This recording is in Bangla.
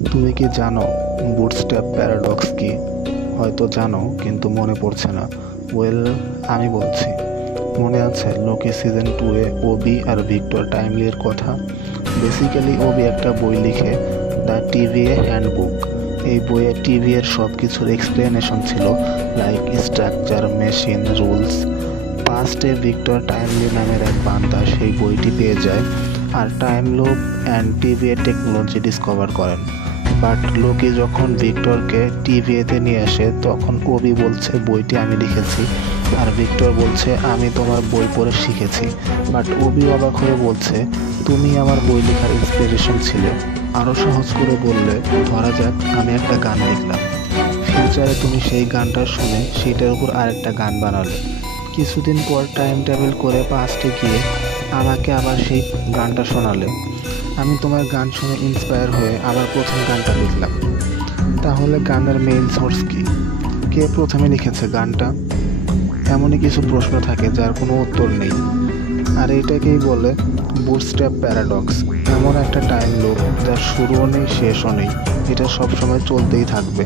তুমি কি জানো বুটস্ট্র্যাপ প্যারাডক্স কি? হয়তো জানো কিন্তু মনে পড়ছে না। ওয়েল, আমি বলছি। মনে আছে লোকি সিজন 2-এ ওবি আর ভিক্টর টাইমলির কথা? বেসিক্যালি ওবি একটা বই লিখে, দ্য টিভিএ হ্যান্ডবুক। এই বইয়ে টিভিএর সব কিছুর এক্সপ্লেনেশন ছিল, লাইক স্ট্রাকচার, মেশিন, রুলস। পাস্টে ভিক্টর টাইমলি নামের এক বান্দা সেই বইটি পেয়ে যায় আর time loop and TVA technology discover করেন। বাট লোকি যখন ভিক্টরকে টিভিএতে নিয়ে আসে তখন ওবি বলছে বইটি আমি লিখেছি, আর ভিক্টর বলছে আমি তোমার বই পড়ে শিখেছি। বাট ওবি অবাক হয়ে বলছে তুমি আমার বই লেখার ইন্সপিরেশন ছিলে। আরও সহজ করে বললে, ধরা যাক আমি একটা গান লিখলাম, ফিউচারে তুমি সেই গানটা শুনে সেটার উপর আরেকটা গান বানালে। কিছুদিন পর টাইম ট্রাভেল করে পাস্টে গিয়ে আমাকে আবার সেই গানটা শোনালে। আমি তোমার গান শুনে ইন্সপায়ার হয়ে আবার প্রথম গানটা লিখলাম। তাহলে গানের মেইন সোর্স কি? কে প্রথমে লিখেছে গানটা? এমনই কিছু প্রশ্ন থাকে যার কোনো উত্তর নেই। আর এটাকেই বলে বুটস্ট্র্যাপ প্যারাডক্স। এমন একটা টাইম লুপ যার শুরুও নেই শেষও নেই, এটা সবসময় চলতেই থাকবে।